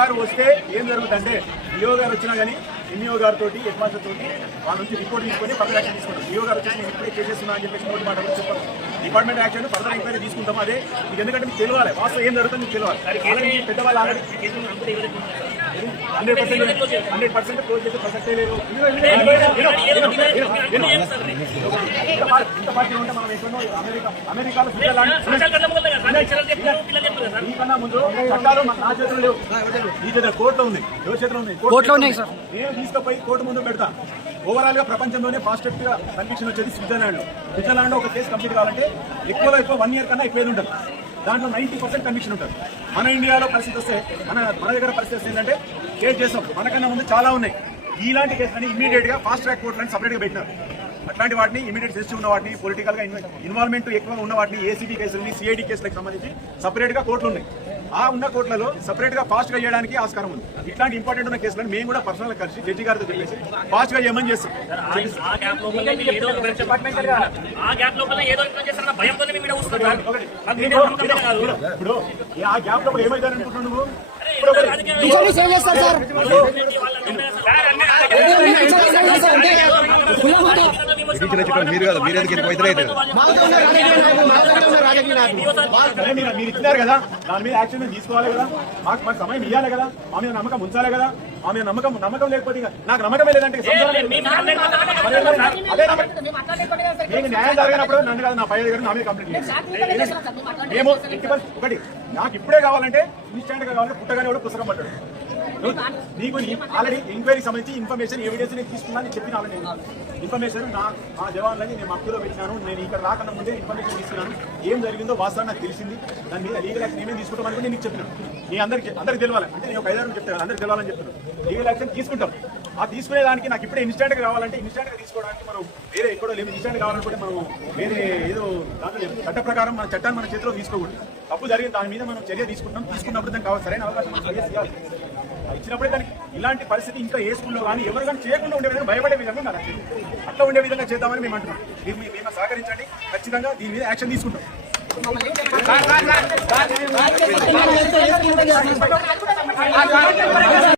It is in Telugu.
గారు వస్తే ఏం జరుగుతుందంటే డిఓ గారు వచ్చినా కానీ ఎంఈఓ గారితో హెడ్ మాస్టర్ తోటి వాళ్ళ నుంచి రిపోర్ట్ తీసుకొని ఫర్దర్ యాక్షన్ తీసుకుంటాం. డిఓ గారు వచ్చేసి నేను ఇప్పుడే చేసేస్తున్నా అని చెప్పేసి నోటి మాట కూడా చెప్పాను. డిపార్ట్మెంట్ యాక్షన్ ఫర్దర్ ఎంక్వైరీ తీసుకుంటాం. అదే మీకు ఎందుకంటే మీకు తెలియాలి వాస్తవం ఏం జరుగుతుంది మీకు తెలియాలి. పెద్దవాళ్ళు ఆల్రెడీ 100% క్లోజ్ చేసే ప్రసక్తే లేదు. ఇంత పార్టీ ఉంటే మనం ఎక్కడో అమెరికాలో మీకన్నా ముందు చట్టాలు నా చేతులు లేవు, ఈ చేతులు కోర్టులో ఉంది. ఎవరి చేతిలో ఉంది? కోర్టులో ఉన్నాయి సార్. నేను తీసుకుపోయి కోర్టు ముందు పెడతా. ఓవరాల్ గా ప్రపంచంలోనే ఫాస్టెస్ట్ గా కన్విక్షన్ వచ్చేది స్విట్జర్లాండ్. ఒక కేసు కంప్లీట్ కావాలంటే ఎక్కువ 1 year కన్నా ఎక్కువ ఉంటుంది. దాంట్లో 90% కన్విక్షన్ ఉంటుంది. మన ఇండియాలో పరిస్థితి వస్తే మన దగ్గర పరిస్థితి ఏంటంటే కేసు చేస్తాం, మనకన్నా ముందు చాలా ఉన్నాయి. ఇలాంటి కేసులని ఇమీడియట్ గా ఫాస్ట్ ట్రాక్ కోర్టులని సపరేట్ గా పెట్టినారు. అట్లాంటి వాటిని ఇమీడియట్ సెన్సిటివ్ ఉన్న వాటిని, పొలిటికల్ గా ఇన్వాల్వ్మెంట్ ఎక్కువ ఉన్న వాటిని, ఏసీబీ కేసులని, సిఐడి కేసులకు సంబంధించి సపరేట్ గా కోర్టులు ఉన్నాయి. ఆ ఉన్న కోర్టులలో సపరేట్ గా ఫాస్ట్ గా చేయడానికి ఆస్కారం ఉంది. ఇట్లాంటి ఇంపార్టెంట్ ఉన్న కేసులను మేము కూడా పర్సనల్ కలిసి జడ్జి గారితో చెప్పేసి ఫాస్ట్ గా చేయమని చేస్తాం. ఇప్పుడు ఆ గ్యాప్ లో ఏమైందని అనుకుంటున్నావు నువ్వు? మీరు ఇచ్చినారు కదా, దాని మీద యాక్షన్ తీసుకోవాలి కదా, మాకు సమయం ఇవ్వాలి కదా, మా మీద నమ్మకం ఉంచాలి కదా. మా మీద నమ్మకం లేకపోతే నాకు నమ్మకమే లేదంటే మీకు న్యాయం జరగనప్పుడు నన్ను కదా నా పై దగ్గర నా మీద కంప్లైంట్ మేము ఒకటి నాకు ఇప్పుడే కావాలంటే ఇన్స్టాంట్ గా కావాలంటే పుట్టగానే కూడా పుస్తకం పట్టాడు. నీకు ఆల్రెడీ ఎంక్వైరీ సంబంధించి ఇన్ఫర్మేషన్ ఎవిడెన్స్ నేను తీసుకున్నా అని చెప్పిన ఇన్ఫర్మేషన్ మా జవాన్లని నేను మక్కులో పెట్టినాను. నేను ఇక్కడ రాకన్నా ముందే ఇన్ఫర్మేషన్ తీసుకున్నాను. ఏం జరిగిందో వాస్తవం నాకు తెలిసింది. దాని మీద లీగల్ యాక్షన్ ఏమేమి తీసుకుంటామని నేను నీకు చెప్పినాను. నీ అందరికి తెలవాలి అంటే నేను ఒక 5 చెప్తాను, అందరికి తెలవాలని చెప్తున్నాను. లీగల్ యాక్షన్ తీసుకుంటాం. ఆ తీసుకునే దానికి నాకు ఇప్పుడే ఇన్స్టాంట్ గా కావాలంటే ఇన్స్టాంట్ గా తీసుకోవడానికి మనం వేరే ఎక్కడో లేదు. ఇన్స్టాంట్ కావాలనుకుంటే మనం వేరే ఏదో దాంట్లో లేదు. చట్ట ప్రకారం మన చట్టాన్ని మన చేతిలో తీసుకోకూడదు. తప్పు జరిగింది దాని మీద మనం చర్య తీసుకున్నప్పుడు దానికి కావాలి సరైన అవకాశం ఇచ్చినప్పుడే దానికి ఇలాంటి పరిస్థితి ఇంకా ఏ స్కూల్లో కానీ ఎవరు కానీ చేయకుండా ఉండే విధంగా భయపడే విధంగా నాకు అట్లా ఉండే విధంగా చేద్దామని మేము అంటున్నాం. మేము సహకరించండి, ఖచ్చితంగా దీని మీద యాక్షన్ తీసుకుంటాం.